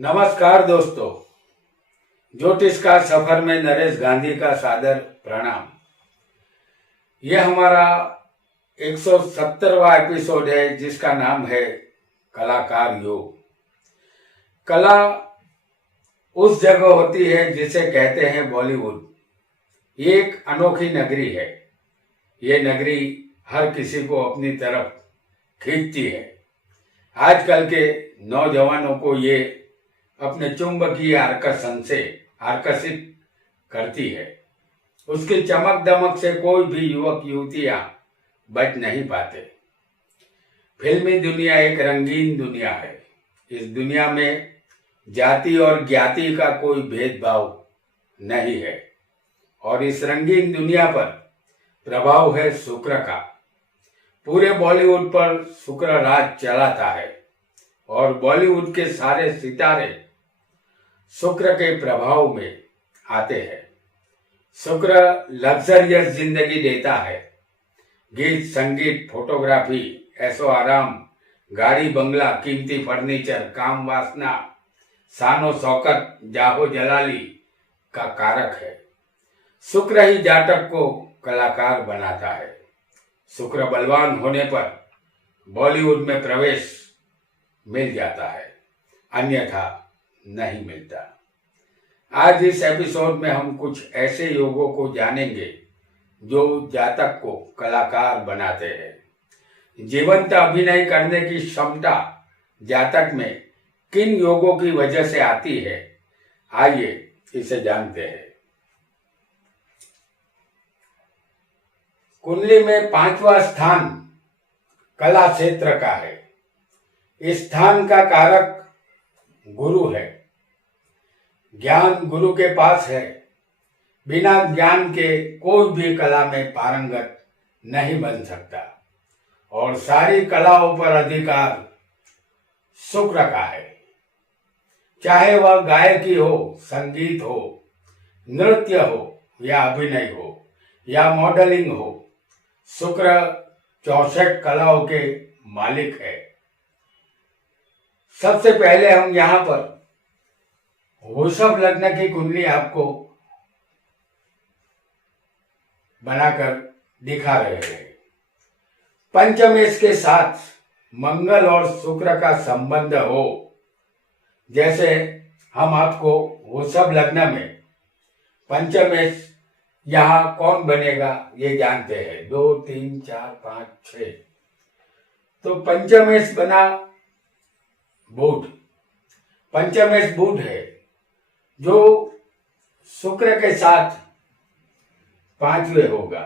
नमस्कार दोस्तों, ज्योतिष का सफर में नरेश गांधी का सादर प्रणाम। यह हमारा 170वां एपिसोड है जिसका नाम है कलाकार योग। कला उस जगह होती है जिसे कहते हैं बॉलीवुड। ये एक अनोखी नगरी है। ये नगरी हर किसी को अपनी तरफ खींचती है। आजकल के नौजवानों को ये अपने चुंबकीय आकर्षण से आकर्षित करती है। उसकी चमक दमक से कोई भी युवक युवतियां बच नहीं पाते। फिल्मी दुनिया एक रंगीन दुनिया है। इस दुनिया में जाति और ज्ञाति का कोई भेदभाव नहीं है और इस रंगीन दुनिया पर प्रभाव है शुक्र का। पूरे बॉलीवुड पर शुक्र राज चलाता है और बॉलीवुड के सारे सितारे शुक्र के प्रभाव में आते हैं। शुक्र लग्जरियस जिंदगी देता है। गीत, संगीत, फोटोग्राफी, ऐशो आराम, गाड़ी बंगला, कीमती फर्नीचर, काम वासना, शानो शौकत, जाहो जलाली का कारक है। शुक्र ही जातक को कलाकार बनाता है। शुक्र बलवान होने पर बॉलीवुड में प्रवेश मिल जाता है, अन्यथा नहीं मिलता। आज इस एपिसोड में हम कुछ ऐसे योगों को जानेंगे जो जातक को कलाकार बनाते हैं। जीवंत अभिनय करने की क्षमता जातक में किन योगों की वजह से आती है, आइए इसे जानते हैं। कुंडली में 5वां स्थान कला क्षेत्र का है। इस स्थान का कारक गुरु है। ज्ञान गुरु के पास है। बिना ज्ञान के कोई भी कला में पारंगत नहीं बन सकता और सारी कलाओं पर अधिकार शुक्र का है। चाहे वह गायकी हो, संगीत हो, नृत्य हो या अभिनय हो या मॉडलिंग हो, शुक्र 64 कलाओं के मालिक है। सबसे पहले हम यहाँ पर वृषभ लग्न की कुंडली आपको बनाकर दिखा रहे हैं। पंचमेश के साथ मंगल और शुक्र का संबंध हो, जैसे हम आपको वृषभ लग्न में पंचमेश यहाँ कौन बनेगा ये जानते हैं। 2, 3, 4, 5, 6। तो पंचमेश बना बुध। पंचमेश बुध है जो शुक्र के साथ 5वें होगा।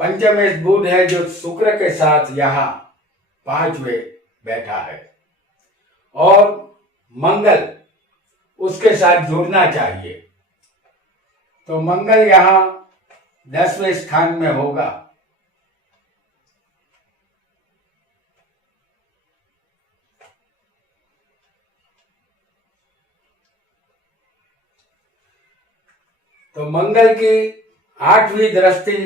पंचमेश बुध है जो शुक्र के साथ यहाँ 5वें बैठा है और मंगल उसके साथ जुड़ना चाहिए। तो मंगल यहाँ 10वें स्थान में होगा। तो मंगल की 8वीं दृष्टि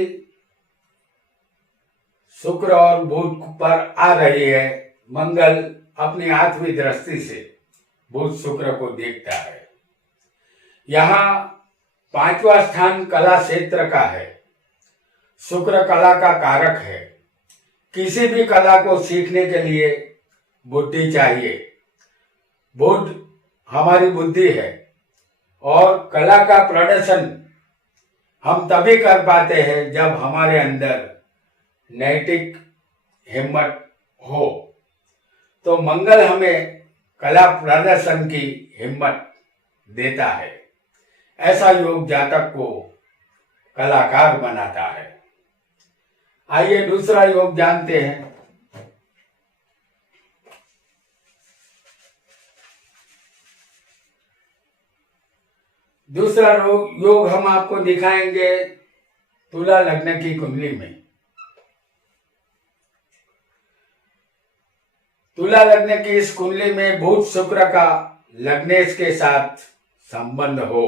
शुक्र और बुध पर आ रही है। मंगल अपनी 8वीं दृष्टि से बुध शुक्र को देखता है। यहाँ 5वां स्थान कला क्षेत्र का है। शुक्र कला का कारक है। किसी भी कला को सीखने के लिए बुद्धि चाहिए। बुद्ध हमारी बुद्धि है और कला का प्रदर्शन हम तभी कर पाते हैं जब हमारे अंदर नैतिक हिम्मत हो। तो मंगल हमें कला प्रदर्शन की हिम्मत देता है। ऐसा योग जातक को कलाकार बनाता है। आइए दूसरा योग जानते हैं। दूसरा योग हम आपको दिखाएंगे तुला लग्न की कुंडली में। तुला लग्न की इस कुंडली में बुध शुक्र का लग्नेश के साथ संबंध हो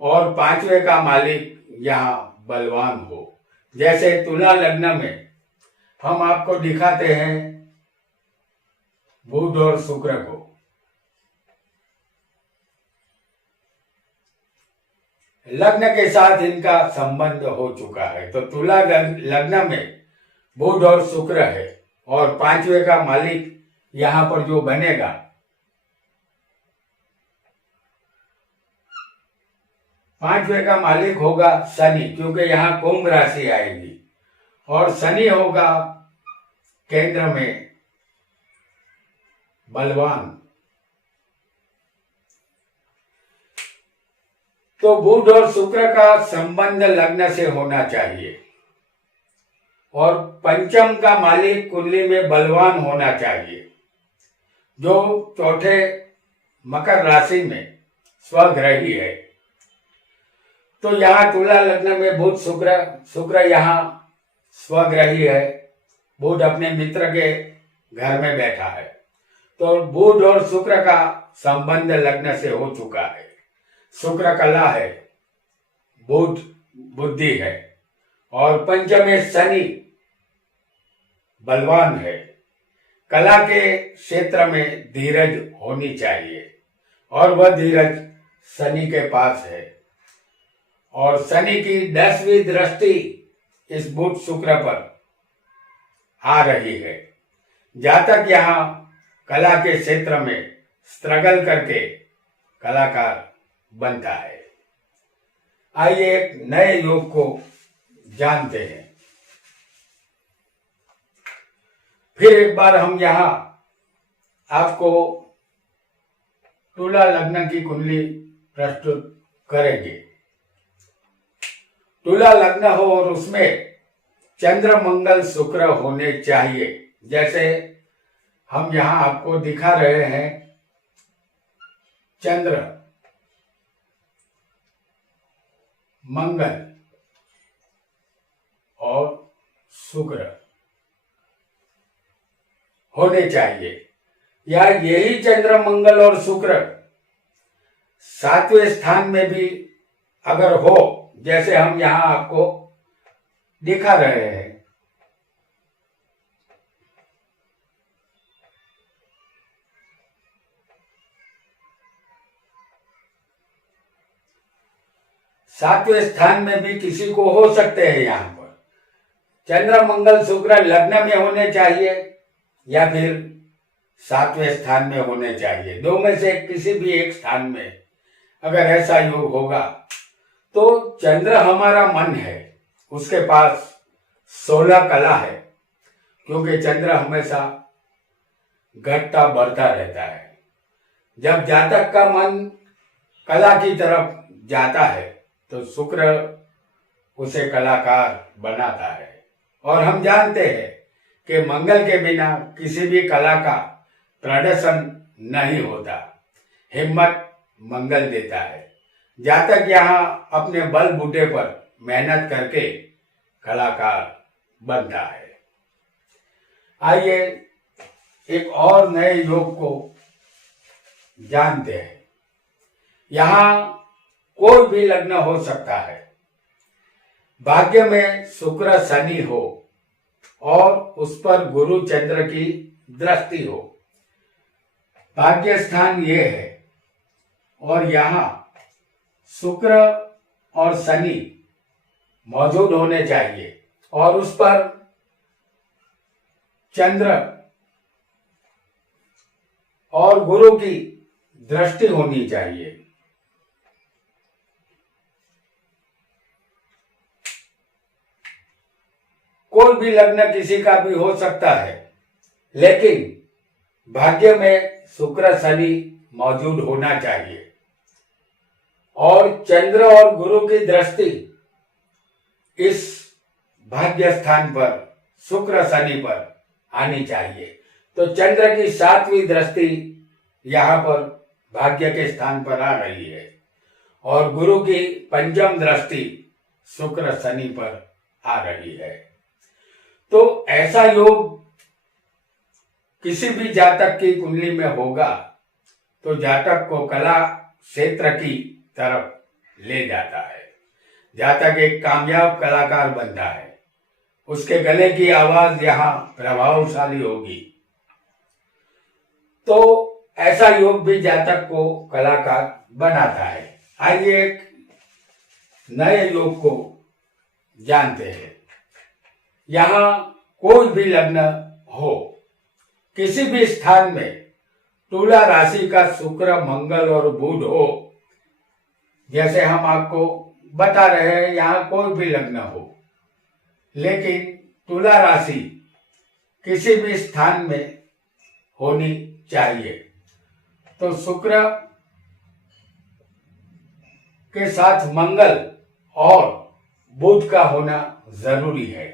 और 5वें का मालिक यहाँ बलवान हो, जैसे तुला लग्न में हम आपको दिखाते हैं बुध और शुक्र को। लग्न के साथ इनका संबंध हो चुका है। तो तुला लग्न में बुध और शुक्र है और पांचवे का मालिक यहां पर जो बनेगा पांचवे का मालिक होगा शनि, क्योंकि यहां कुंभ राशि आएगी और शनि होगा केंद्र में बलवान। तो बुध और शुक्र का संबंध लग्न से होना चाहिए और पंचम का मालिक कुंडली में बलवान होना चाहिए, जो चौथे मकर राशि में स्वग्रही है। तो यहाँ तुला लग्न में बुध शुक्र यहाँ स्वग्रही है, बुध अपने मित्र के घर में बैठा है। तो बुध और शुक्र का संबंध लग्न से हो चुका है। शुक्र कला है, बुध बुद्धि है और पंचमे शनि बलवान है। कला के क्षेत्र में धीरज होनी चाहिए और वह धीरज शनि के पास है। और शनि की 10वीं दृष्टि इस बुध शुक्र पर आ रही है। जातक यहाँ कला के क्षेत्र में स्ट्रगल करके कलाकार बनता है। आइए एक नए योग को जानते हैं। फिर एक बार हम यहाँ आपको तुला लग्न की कुंडली प्रस्तुत करेंगे। तुला लग्न हो और उसमें चंद्र मंगल शुक्र होने चाहिए, जैसे हम यहाँ आपको दिखा रहे हैं। चंद्र मंगल और शुक्र होने चाहिए, या यही चंद्र मंगल और शुक्र 7वें स्थान में भी अगर हो, जैसे हम यहां आपको दिखा रहे हैं। सातवें स्थान में भी किसी को हो सकते हैं। यहां पर चंद्र मंगल शुक्र लग्न में होने चाहिए या फिर 7वें स्थान में होने चाहिए। दो में से किसी भी एक स्थान में अगर ऐसा योग होगा तो चंद्र हमारा मन है, उसके पास 16 कला है, क्योंकि चंद्र हमेशा घटता बढ़ता रहता है। जब जातक का मन कला की तरफ जाता है तो शुक्र उसे कलाकार बनाता है। और हम जानते हैं कि मंगल के बिना किसी भी कला का प्रदर्शन नहीं होता। हिम्मत मंगल देता है। जातक यहाँ अपने बल बूटे पर मेहनत करके कलाकार बनता है। आइए एक और नए योग को जानते हैं। यहाँ कोई भी लग्न हो सकता है। भाग्य में शुक्र शनि हो और उस पर गुरु चंद्र की दृष्टि हो। भाग्य स्थान ये है और यहाँ शुक्र और शनि मौजूद होने चाहिए और उस पर चंद्र और गुरु की दृष्टि होनी चाहिए। कोई भी लग्न किसी का भी हो सकता है, लेकिन भाग्य में शुक्र शनि मौजूद होना चाहिए और चंद्र और गुरु की दृष्टि इस भाग्य स्थान पर शुक्र शनि पर आनी चाहिए। तो चंद्र की 7वीं दृष्टि यहाँ पर भाग्य के स्थान पर आ रही है और गुरु की 5म दृष्टि शुक्र शनि पर आ रही है। तो ऐसा योग किसी भी जातक की कुंडली में होगा तो जातक को कला क्षेत्र की तरफ ले जाता है। जातक एक कामयाब कलाकार बनता है। उसके गले की आवाज यहाँ प्रभावशाली होगी। तो ऐसा योग भी जातक को कलाकार बनाता है। आइए एक नए योग को जानते हैं। यहाँ कोई भी लग्न हो, किसी भी स्थान में तुला राशि का शुक्र, मंगल और बुध हो, जैसे हम आपको बता रहे हैं, यहाँ कोई भी लग्न हो, लेकिन तुला राशि किसी भी स्थान में होनी चाहिए। तो शुक्र के साथ मंगल और बुध का होना जरूरी है।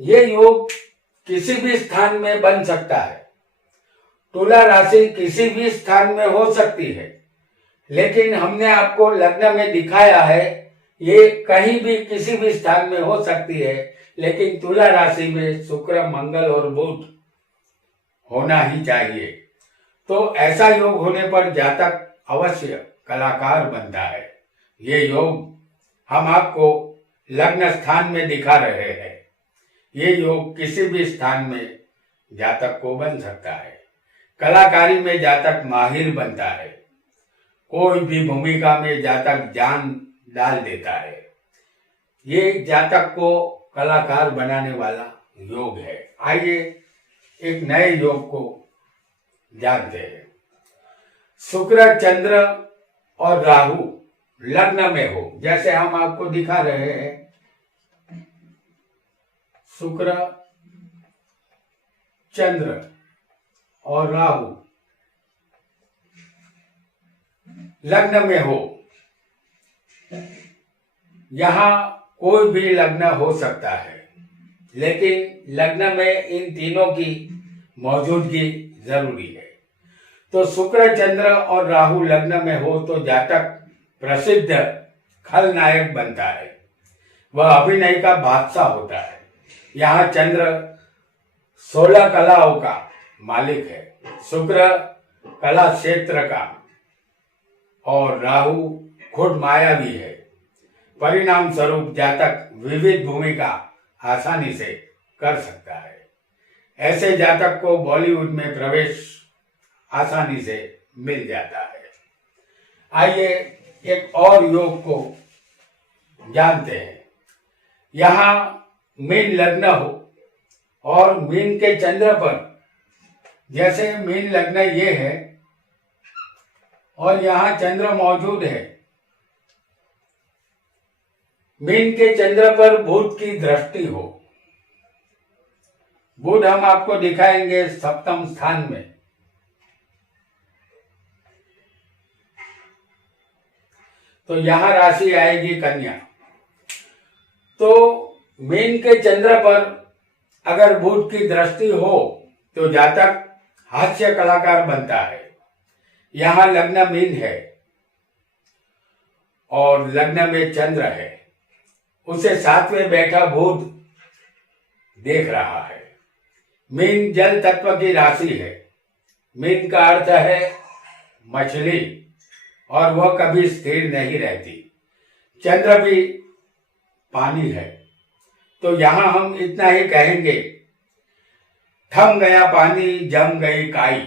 ये योग किसी भी स्थान में बन सकता है। तुला राशि किसी भी स्थान में हो सकती है, लेकिन हमने आपको लग्न में दिखाया है ये कहीं भी किसी भी स्थान में हो सकती है, लेकिन तुला राशि में शुक्र, मंगल और बुध होना ही चाहिए। तो ऐसा योग होने पर जातक अवश्य कलाकार बनता है। ये योग हम आपको लग्न स्थान में दिखा रहे हैं। ये योग किसी भी स्थान में जातक को बन सकता है। कलाकारी में जातक माहिर बनता है। कोई भी भूमिका में जातक जान डाल देता है। ये जातक को कलाकार बनाने वाला योग है। आइए एक नए योग को जानते हैं। शुक्र, चंद्र और राहु लग्न में हो, जैसे हम आपको दिखा रहे हैं। शुक्र, चंद्र और राहु लग्न में हो, यहां कोई भी लग्न हो सकता है, लेकिन लग्न में इन तीनों की मौजूदगी जरूरी है। तो शुक्र, चंद्र और राहु लग्न में हो तो जातक प्रसिद्ध खलनायक बनता है। वह अभिनय का बादशाह होता है। यहाँ चंद्र 16 कलाओं का मालिक है, शुक्र कला क्षेत्र का और राहु खुद मायावी है। परिणाम स्वरूप जातक विविध भूमिका आसानी से कर सकता है। ऐसे जातक को बॉलीवुड में प्रवेश आसानी से मिल जाता है। आइए एक और योग को जानते हैं। यहाँ मीन लग्न हो और मीन के चंद्र पर, जैसे मीन लग्न ये है और यहाँ चंद्र मौजूद है। मीन के चंद्र पर बुध की दृष्टि हो। बुध हम आपको दिखाएंगे सप्तम स्थान में। तो यहां राशि आएगी कन्या। तो मीन के चंद्र पर अगर बुध की दृष्टि हो तो जातक हास्य कलाकार बनता है। यहां लग्न मीन है और लग्न में चंद्र है। उसे साथ में बैठा बुध देख रहा है। मीन जल तत्व की राशि है। मीन का अर्थ है मछली और वह कभी स्थिर नहीं रहती। चंद्र भी पानी है। तो यहां हम इतना ही कहेंगे, थम गया पानी जम गई काई,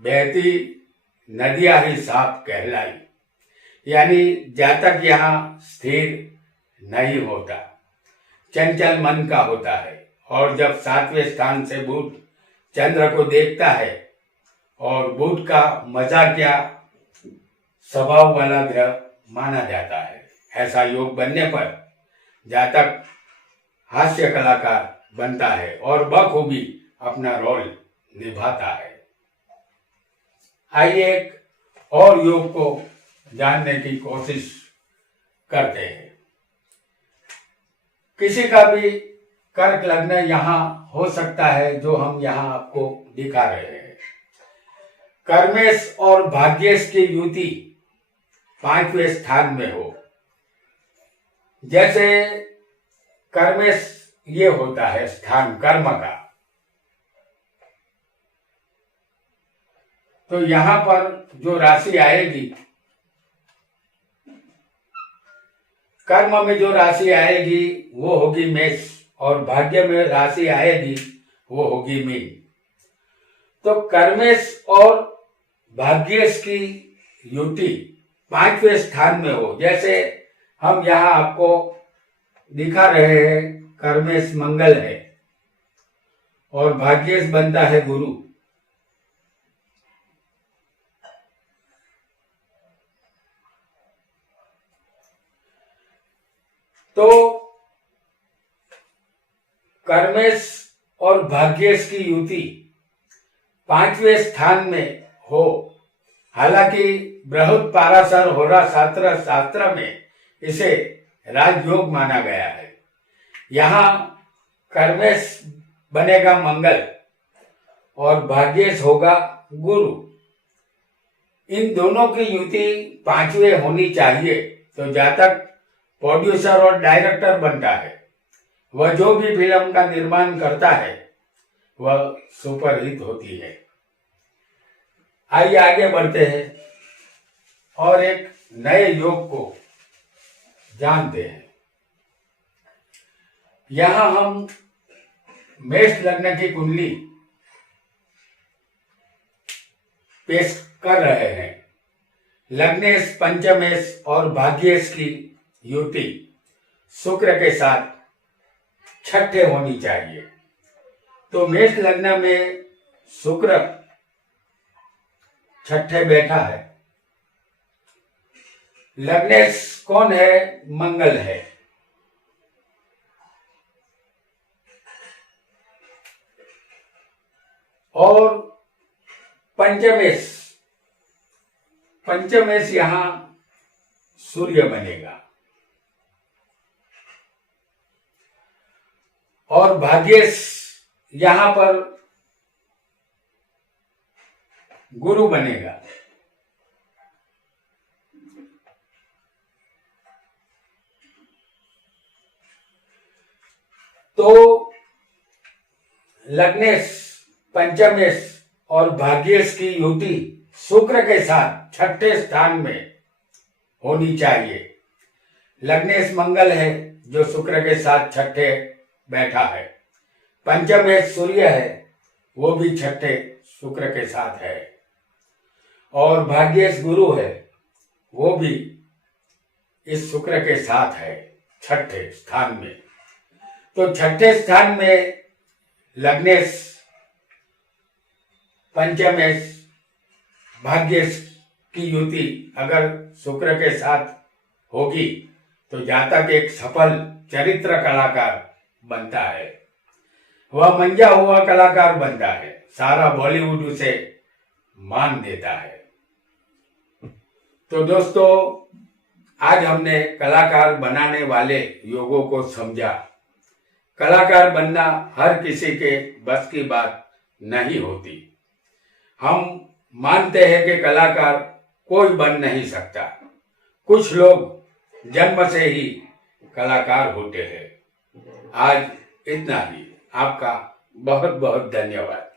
बहती नदियां ही साफ कहलाई। यानी जातक यहाँ स्थिर नहीं होता, चंचल मन का होता है। और जब 7वें स्थान से बुध चंद्र को देखता है और बुध का मजाकिया स्वभाव वाला ग्रह माना जाता है, ऐसा योग बनने पर जातक हास्य कलाकार बनता है और बखूबी अपना रोल निभाता है। आइए एक और योग को जानने की कोशिश करते हैं। किसी का भी कर्क लग्न यहाँ हो सकता है, जो हम यहाँ आपको दिखा रहे हैं। कर्मेश और भाग्येश की युति 5वें स्थान में हो। जैसे कर्मेश ये होता है स्थान कर्म का, तो यहां पर जो राशि आएगी, कर्म में जो राशि आएगी वो होगी मेष और भाग्य में राशि आएगी वो होगी मीन। तो कर्मेश और भाग्येश की युति 5वें स्थान में हो, जैसे हम यहाँ आपको दिखा रहे हैं, कर्मेश मंगल है और भाग्येश बनता है गुरु। तो कर्मेश और भाग्येश की युति 5वें स्थान में हो, हालांकि बृहद पाराशर होरा शास्त्र में इसे राजयोग माना गया है। यहाँ कर्मेश बनेगा मंगल और भाग्येश होगा गुरु। इन दोनों की युति 5वें होनी चाहिए तो जातक प्रोड्यूसर और डायरेक्टर बनता है। वह जो भी फिल्म का निर्माण करता है वह सुपरहिट होती है। आइए आगे बढ़ते हैं और एक नए योग को जानते हैं। यहां हम मेष लग्न की कुंडली पेश कर रहे हैं। लग्नेश, पंचमेश और भाग्येश की युति शुक्र के साथ छठे होनी चाहिए। तो मेष लग्न में शुक्र छठे बैठा है। लग्नेश कौन है? मंगल है। और पंचमेश यहां सूर्य बनेगा और भाग्येश यहां पर गुरु बनेगा। तो लग्नेश, पंचमेश और भाग्येश की युति शुक्र के साथ छठे स्थान में होनी चाहिए। लग्नेश मंगल है जो शुक्र के साथ छठे बैठा है। पंचमेश सूर्य है, वो भी छठे शुक्र के साथ है। और भाग्येश गुरु है, वो भी इस शुक्र के साथ है छठे स्थान में। तो छठे स्थान में लग्नेश, पंचमेश, भाग्येश की युति अगर शुक्र के साथ होगी तो जातक एक सफल चरित्र कलाकार बनता है। वह मंजा हुआ कलाकार बनता है। सारा बॉलीवुड उसे मान देता है। तो दोस्तों, आज हमने कलाकार बनाने वाले योगों को समझा। कलाकार बनना हर किसी के बस की बात नहीं होती। हम मानते हैं कि कलाकार कोई बन नहीं सकता। कुछ लोग जन्म से ही कलाकार होते हैं। आज इतना ही। आपका बहुत बहुत धन्यवाद।